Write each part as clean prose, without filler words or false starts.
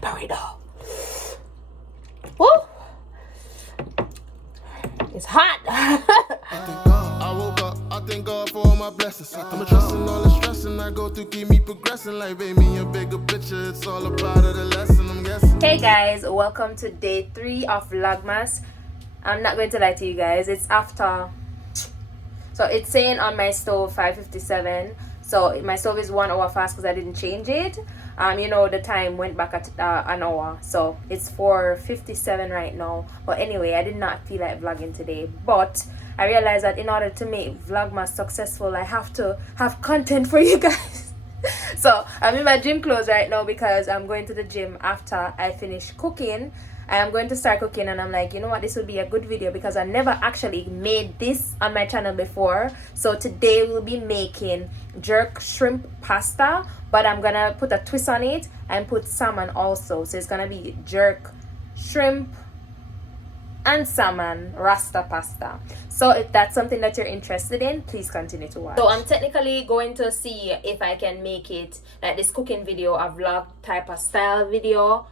peppery though. Woo! It's hot. I woke up, I thank God for all my blessings. I'm addressing all the stressing I go through, keep me progressing. Like, baby, a bigger picture, it's all a part of the lesson, I'm guessing. Hey guys, welcome to day 3 of Vlogmas. I'm not going to lie to you guys, it's after. So it's saying on my stove 5:57. So my stove is 1 hour fast because I didn't change it. You know, the time went back at an hour, so it's 4:57 right now. But anyway, I did not feel like vlogging today, but I realized that in order to make Vlogmas successful, I have to have content for you guys. So I'm in my gym clothes right now because I'm going to the gym after I finish cooking. I am going to start cooking, and I'm like, you know what, this would be a good video because I never actually made this on my channel before. So today we'll be making jerk shrimp pasta, but I'm gonna put a twist on it and put salmon also. So it's gonna be jerk shrimp and salmon Rasta pasta. So if that's something that you're interested in, please continue to watch. So I'm technically going to see if I can make it like this cooking video, a vlog type of style video.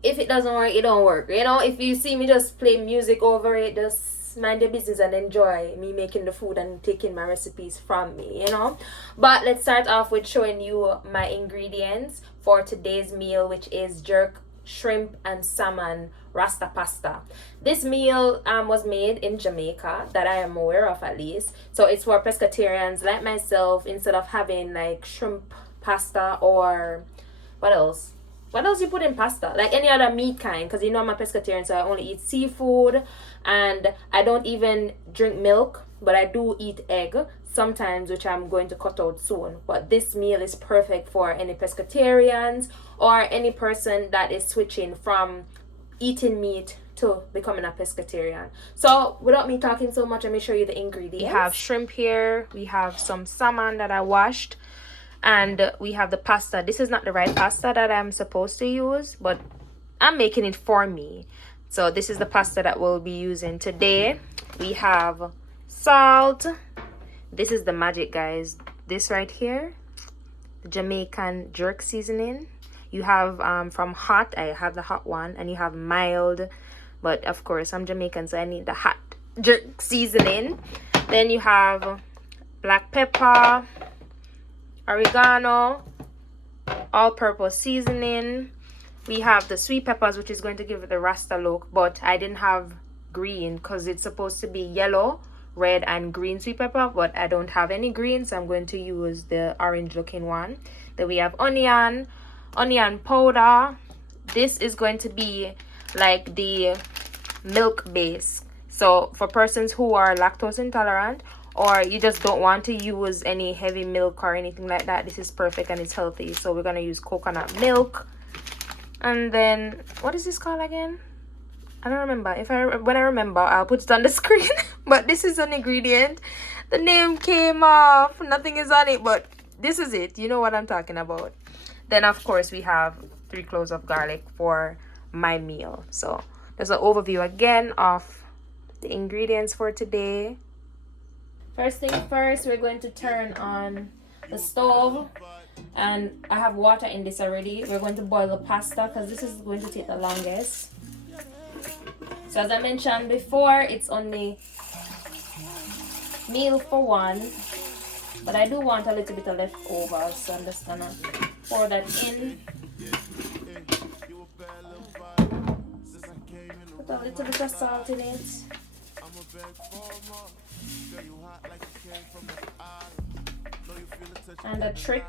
If it doesn't work, it don't work. You know, if you see me just play music over it, just mind your business and enjoy me making the food and taking my recipes from me, you know. But let's start off with showing you my ingredients for today's meal, which is jerk shrimp and salmon Rasta pasta. This meal was made in Jamaica, that I am aware of at least. So it's for pescatarians like myself. Instead of having like shrimp pasta or what else you put in pasta, like any other meat kind, because you know I'm a pescatarian, so I only eat seafood and I don't even drink milk, but I do eat egg sometimes, which I'm going to cut out soon. But this meal is perfect for any pescatarians or any person that is switching from eating meat to becoming a pescatarian. So without me talking so much, let me show you the ingredients. We have shrimp here, we have some salmon that I washed, and we have the pasta. This is not the right pasta that I'm supposed to use, but I'm making it for me. So this is the pasta that we'll be using today. We have salt. This is the magic, guys. This right here, the Jamaican jerk seasoning. You have from hot, I have the hot one, and you have mild, but of course I'm Jamaican, so I need the hot jerk seasoning. Then you have black pepper, oregano, all-purpose seasoning. We have the sweet peppers, which is going to give it the Rasta look, but I didn't have green because it's supposed to be yellow, red, and green sweet pepper, but I don't have any green, so I'm going to use the orange looking one. Then we have onion powder. This is going to be like the milk base, so for persons who are lactose intolerant, or you just don't want to use any heavy milk or anything like that, this is perfect and it's healthy. So we're gonna use coconut milk. And then what is this called again? I don't remember. When I remember, I'll put it on the screen. But this is an ingredient. The name came off, nothing is on it, but this is it. You know what I'm talking about. Then of course we have 3 cloves of garlic for my meal. So there's an overview again of the ingredients for today. First thing first, we're going to turn on the stove, and I have water in this already. We're going to boil the pasta because this is going to take the longest. So as I mentioned before, it's only meal for one, but I do want a little bit of leftovers, so I'm just gonna pour that in. Put a little bit of salt in it. And a trick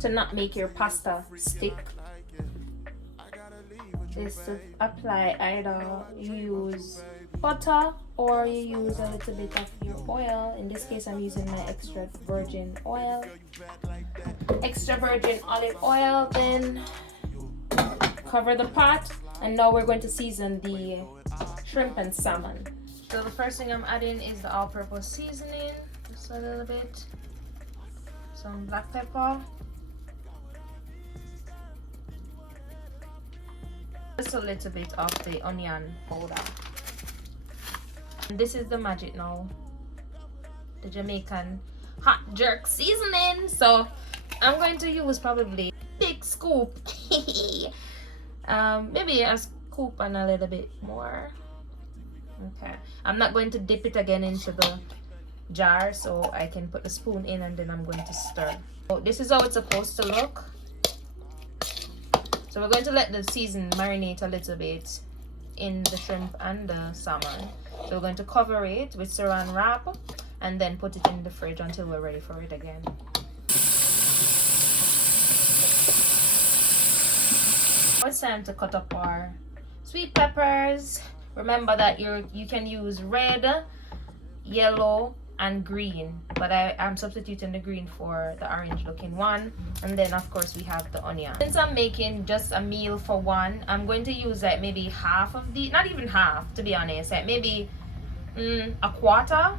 to not make your pasta stick is to apply, either you use butter or you use a little bit of your oil. In this case I'm using my extra virgin olive oil. Then cover the pot, and now we're going to season the shrimp and salmon. So the first thing I'm adding is the all-purpose seasoning, just a little bit, some black pepper, just a little bit of the onion powder. And this is the magic now, the Jamaican hot jerk seasoning. So I'm going to use probably big scoop Maybe a scoop and a little bit more. Okay, I'm not going to dip it again into the jar, so I can put the spoon in and then I'm going to stir. So this is how it's supposed to look. So we're going to let the season marinate a little bit in the shrimp and the salmon. So we're going to cover it with saran wrap and then put it in the fridge until we're ready for it again. It's time to cut up our sweet peppers. Remember that you can use red, yellow, and green, but I'm substituting the green for the orange looking one. And then of course we have the onion. Since I'm making just a meal for one, I'm going to use like maybe half of the, not even half to be honest, like maybe a quarter.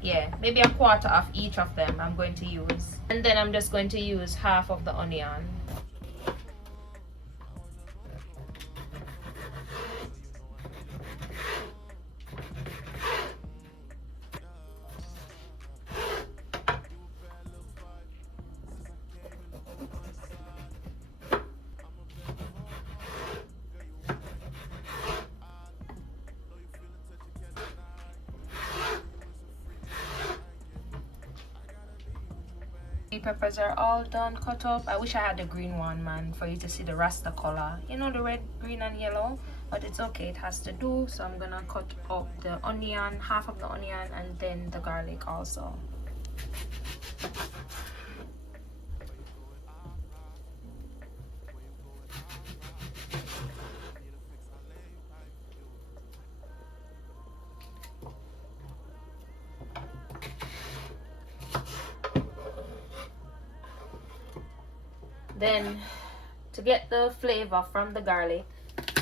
Yeah, maybe a quarter of each of them I'm going to use. And then I'm just going to use half of the onion. Peppers are all done cut up. I wish I had the green one, man, for you to see the Rasta color, you know, the red, green and yellow, but it's okay, it has to do. So I'm gonna cut up the onion, half of the onion, and then the garlic also. Then to get the flavor from the garlic,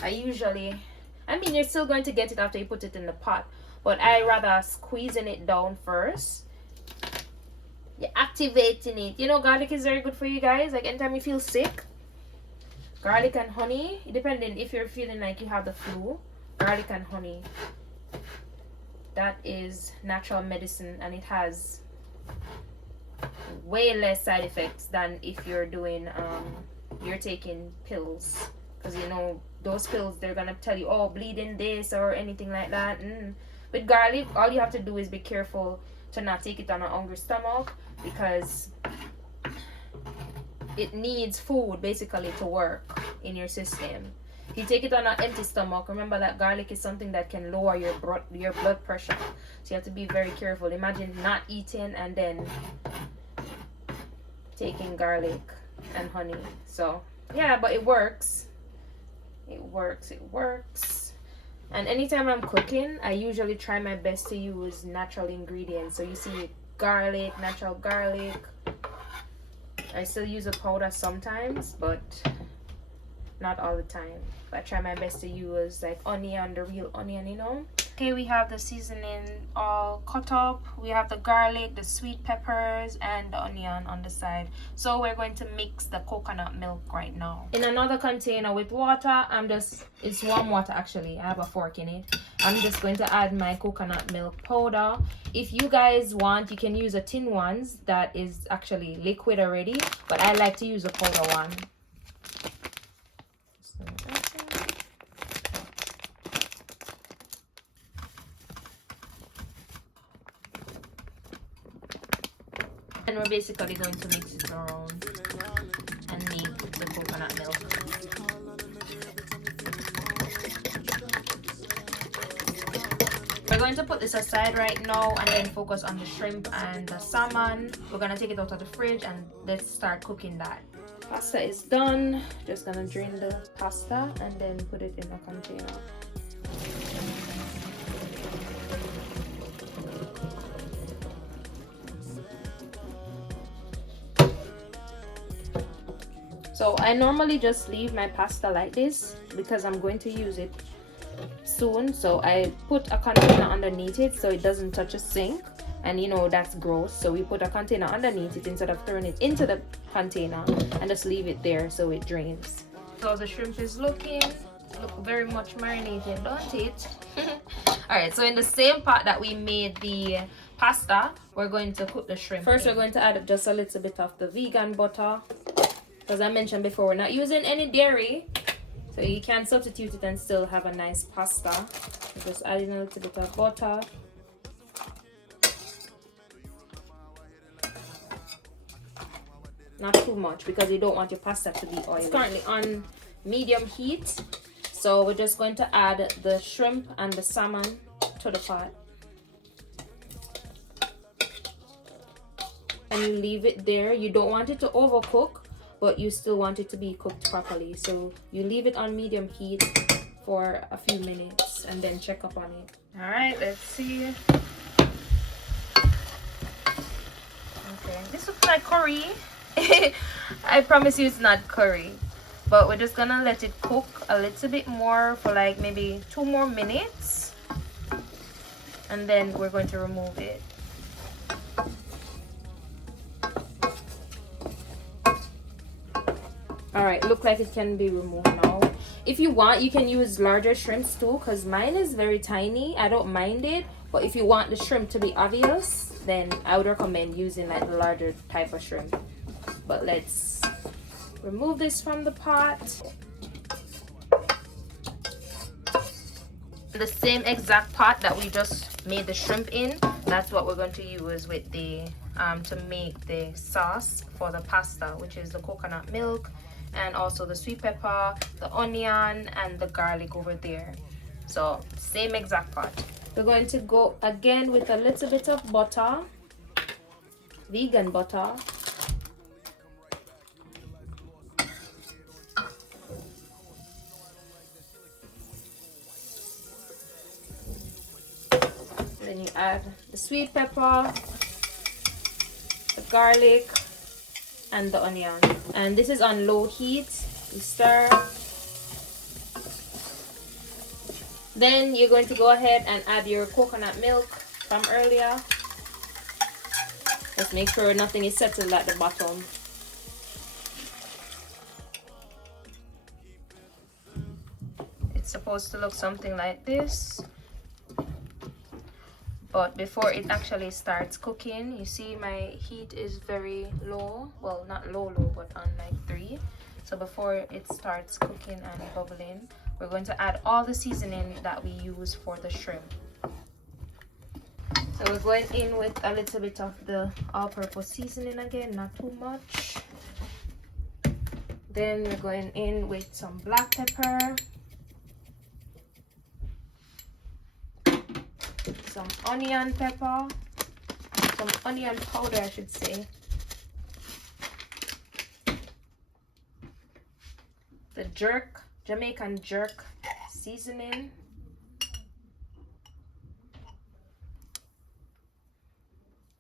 I mean you're still going to get it after you put it in the pot, but I rather squeezing it down first. You're activating it. You know, garlic is very good for you guys. Like anytime you feel sick, garlic and honey, depending if you're feeling like you have the flu, garlic and honey, that is natural medicine, and it has way less side effects than if you're doing you're taking pills, because you know those pills, they're gonna tell you, oh, bleeding this or anything like that. With garlic, all you have to do is be careful to not take it on a hungry stomach, because it needs food basically to work in your system. If you take it on an empty stomach, remember that garlic is something that can lower your blood pressure, so you have to be very careful. Imagine not eating and then taking garlic and honey. So yeah, but it works. It works. And anytime I'm cooking, I usually try my best to use natural ingredients. So you see garlic, natural garlic. I still use a powder sometimes, but not all the time. But I try my best to use like onion, the real onion, you know. Okay, we have the seasoning all cut up. We have the garlic, the sweet peppers, and the onion on the side. So we're going to mix the coconut milk right now in another container with water. It's warm water actually. I have a fork in it. I'm just going to add my coconut milk powder. If you guys want, you can use a tin ones that is actually liquid already, but I like to use a powder one. And we're basically going to mix it around and make the coconut milk. We're going to put this aside right now and then focus on the shrimp and the salmon. We're going to take it out of the fridge and let's start cooking that. Pasta is done. Just going to drain the pasta and then put it in a container. So I normally just leave my pasta like this because I'm going to use it soon. So I put a container underneath it so it doesn't touch a sink, and you know that's gross. So we put a container underneath it instead of throwing it into the container, and just leave it there so it drains. So the shrimp is look very much marinated, don't it? Alright, so in the same pot that we made the pasta, we're going to cook the shrimp. First we're going to add just a little bit of the vegan butter. As I mentioned before, we're not using any dairy. So you can substitute it and still have a nice pasta. Just add in a little bit of butter. Not too much because you don't want your pasta to be oily. It's currently on medium heat. So we're just going to add the shrimp and the salmon to the pot. And you leave it there. You don't want it to overcook, but you still want it to be cooked properly. So you leave it on medium heat for a few minutes and then check up on it. All right, let's see. Okay, this looks like curry. I promise you it's not curry. But we're just gonna let it cook a little bit more for like maybe 2 more minutes. And then we're going to remove it. Alright, look like it can be removed now. If you want, you can use larger shrimps too, because mine is very tiny. I don't mind it, but if you want the shrimp to be obvious, then I would recommend using like the larger type of shrimp. But let's remove this from the pot. The same exact pot that we just made the shrimp in, that's what we're going to use with the to make the sauce for the pasta, which is the coconut milk and also the sweet pepper, the onion, and the garlic over there. So same exact pot. We're going to go again with a little bit of butter, vegan butter. Then you add the sweet pepper, the garlic, and the onion. And this is on low heat. You stir. Then you're going to go ahead and add your coconut milk from earlier. Just make sure nothing is settled at the bottom. It's supposed to look something like this. But before it actually starts cooking, you see my heat is very low. Well, not low, but on like 3. So before it starts cooking and bubbling, we're going to add all the seasoning that we use for the shrimp. So we're going in with a little bit of the all-purpose seasoning again, not too much. Then we're going in with some black pepper, some onion pepper, some onion powder I should say, the jerk, Jamaican jerk seasoning,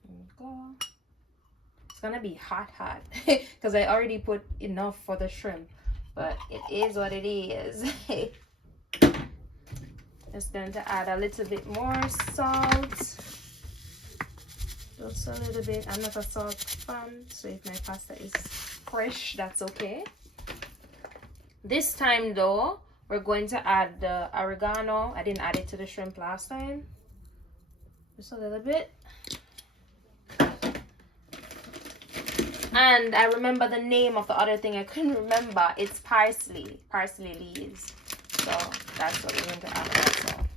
there we go. It's gonna be hot because I already put enough for the shrimp, but it is what it is. Just going to add a little bit more salt, just a little bit. I'm not a salt fan, so if my pasta is fresh, that's okay. This time though, we're going to add the oregano. I didn't add it to the shrimp last time. Just a little bit. And I remember the name of the other thing I couldn't remember. It's parsley leaves. So that's what we're going to add also.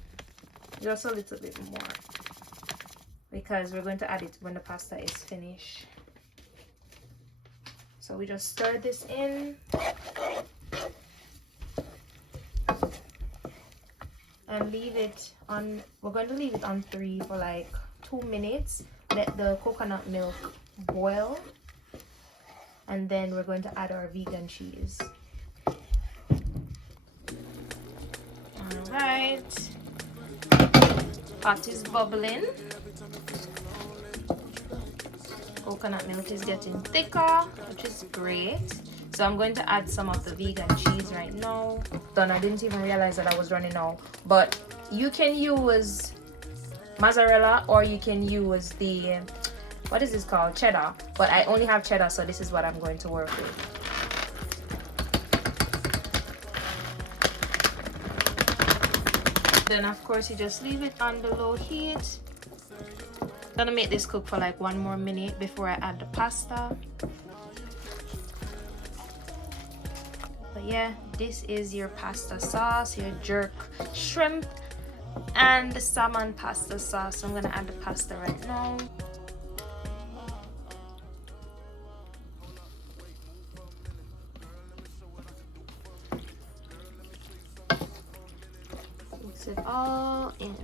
Just a little bit more, because we're going to add it when the pasta is finished. So we just stir this in. And leave it on, we're going to leave it on 3 for like 2 minutes. Let the coconut milk boil. And then we're going to add our vegan cheese. Alright. Pot is bubbling. Coconut milk is getting thicker, which is great. So I'm going to add some of the vegan cheese right now. Done. I didn't even realize that I was running out. But you can use mozzarella or you can use the, what is this called? Cheddar. But I only have cheddar, so this is what I'm going to work with. Then of course you just leave it on the low heat. I'm gonna make this cook for like 1 more minute before I add the pasta. But yeah, this is your pasta sauce, your jerk shrimp and the salmon pasta sauce. So I'm gonna add the pasta right now. Mix it all in.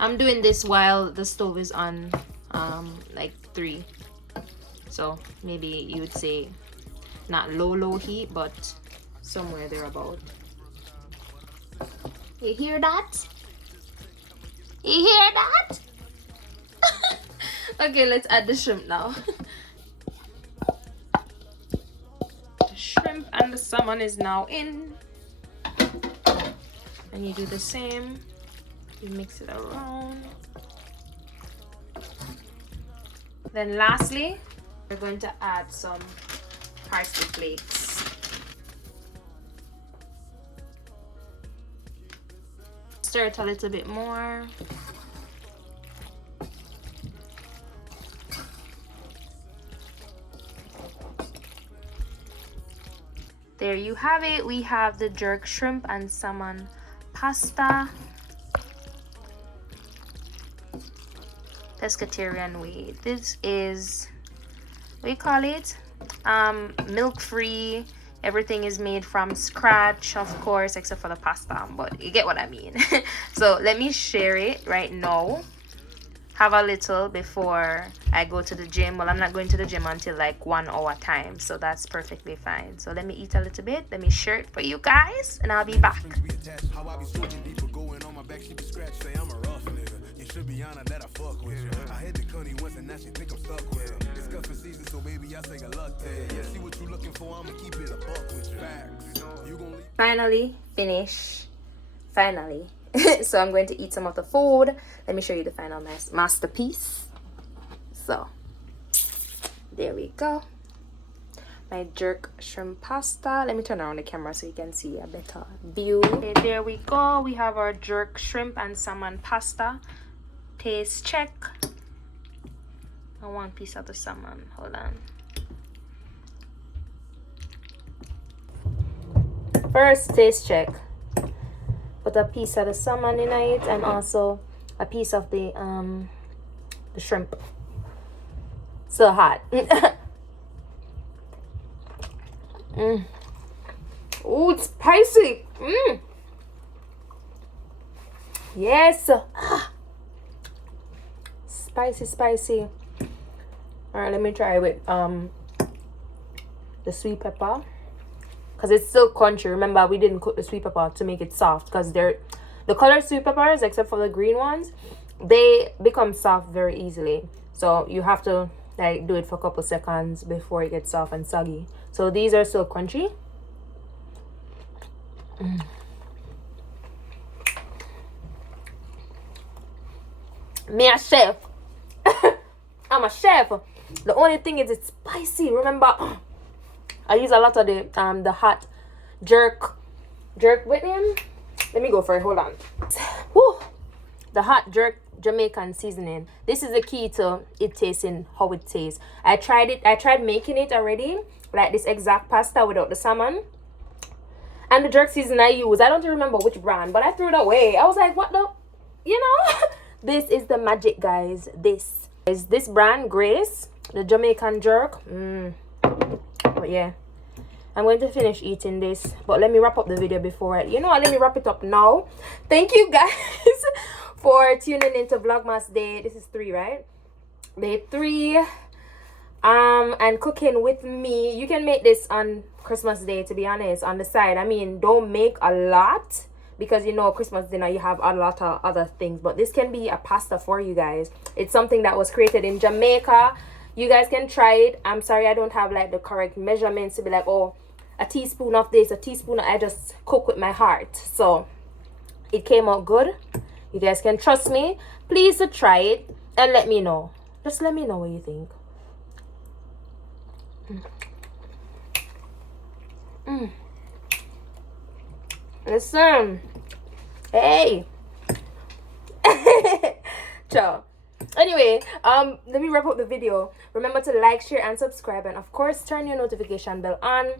I'm doing this while the stove is on like 3. So maybe you would say not low heat, but somewhere there about. You hear that? You hear that? Okay, let's add the shrimp now. The shrimp and the salmon is now in. And you do the same. You mix it around. Then lastly, we're going to add some parsley flakes. Stir it a little bit more. There you have it. We have the jerk shrimp and salmon pasta. Pescatarian way. This is, what do you call it? Milk free. Everything is made from scratch, of course, except for the pasta, but you get what I mean. So let me share it right now. Have a little before I go to the gym. Well, I'm not going to the gym until like 1 hour time, so that's perfectly fine. So let me eat a little bit. Let me share it for you guys, and I'll be back. Should be honored that I fuck with you. I hit the coney once and now she think I'm stuck with her. It's cuffing season, so baby, I take a luck there. Yeah, see what you looking for, I'ma keep it a buck with you. Facts. You gonna leave. Finally, finish. Finally. So I'm going to eat some of the food. Let me show you the final masterpiece. So, there we go. My jerk shrimp pasta. Let me turn around the camera so you can see a better view. Okay, there we go. We have our jerk shrimp and salmon pasta. Taste check. I want a piece of the salmon. Hold on. First, taste check. Put a piece of the salmon in it and also a piece of the shrimp. So hot. Oh, it's spicy. Yes. Spicy. All right, let me try with the sweet pepper, because it's still crunchy. Remember, we didn't cook the sweet pepper to make it soft, because they're the colored sweet peppers, except for the green ones, they become soft very easily. So you have to like do it for a couple seconds before it gets soft and soggy. So these are still crunchy. Me a chef. I'm a chef. The only thing is it's spicy. Remember, I use a lot of the hot jerk with him. Let me go for it. Hold on. Woo. The hot jerk Jamaican seasoning. This is the key to it tasting how it tastes. I tried making it already, like this exact pasta without the salmon. And the jerk seasoning I use, I don't remember which brand, but I threw it away. I was like, what the, you know? This is the magic, guys. This is this brand, Grace, the Jamaican jerk. But yeah, I'm going to finish eating this, but let me wrap up the video before let me wrap it up now. Thank you guys for tuning into Vlogmas Day. This is 3, right? Day 3. And cooking with me. You can make this on Christmas Day, to be honest, on the side. I mean, don't make a lot, because Christmas dinner you have a lot of other things, but this can be a pasta for you guys. It's something that was created in Jamaica. You guys can try it. I'm sorry I don't have like the correct measurements to be like, oh, a teaspoon of this, a teaspoon. I just cook with my heart, so it came out good. You guys can trust me. Please try it and let me know. Just let me know what you think. Listen, hey. Ciao. Anyway, let me wrap up the video. Remember to like, share, and subscribe, and of course turn your notification bell on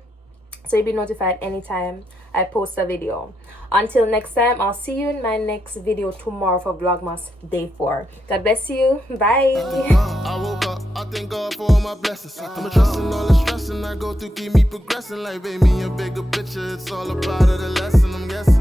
so you'll be notified anytime I post a video. Until next time, I'll see you in my next video tomorrow for Vlogmas Day 4. God bless you. Bye. I woke up, I thank God for all my blessings. I'm addressing all the stress and I go through, keep me progressing. Like, baby, a bigger picture, it's all a part of the lesson, I'm guessing.